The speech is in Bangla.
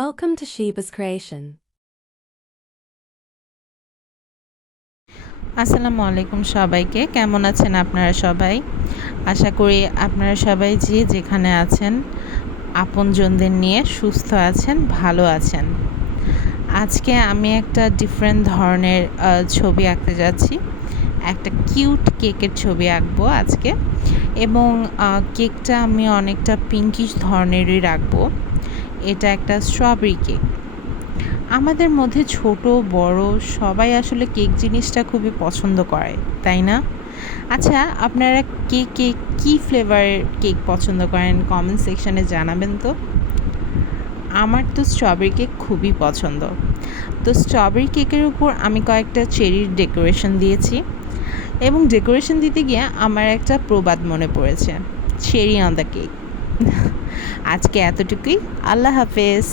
Welcome to Sheba's Creation. আসসালামু আলাইকুম সবাইকে। কেমন আছেন আপনারা সবাই? আশা করি আপনারা সবাই যে যেখানে আছেন আপনজনদের নিয়ে সুস্থ আছেন, ভালো আছেন। আজকে আমি একটা ডিফারেন্ট ধরনের ছবি আঁকতে যাচ্ছি। একটা কিউট কেকের ছবি আঁকবো আজকে এবং কেকটা আমি অনেকটা পিঙ্কিশ ধরনেরই রাখবো। এটা একটা স্ট্রবেরি কেক। আমাদের মধ্যে ছোট বড় সবাই আসলে কেক জিনিসটা খুবই পছন্দ করে, তাই না? আচ্ছা, আপনারা কেকে কী ফ্লেভারের কেক পছন্দ করেন কমেন্ট সেকশানে জানাবেন তো। আমার তো স্ট্রবেরি কেক খুবই পছন্দ। তো স্ট্রবেরি কেকের উপর আমি কয়েকটা চেরির ডেকোরেশন দিয়েছি এবং ডেকোরেশন দিতে গিয়ে আমার একটা প্রবাদ মনে পড়েছে, চেরি অন দ্য কেক। আজকে এতটুকুই। আল্লাহ হাফেজ।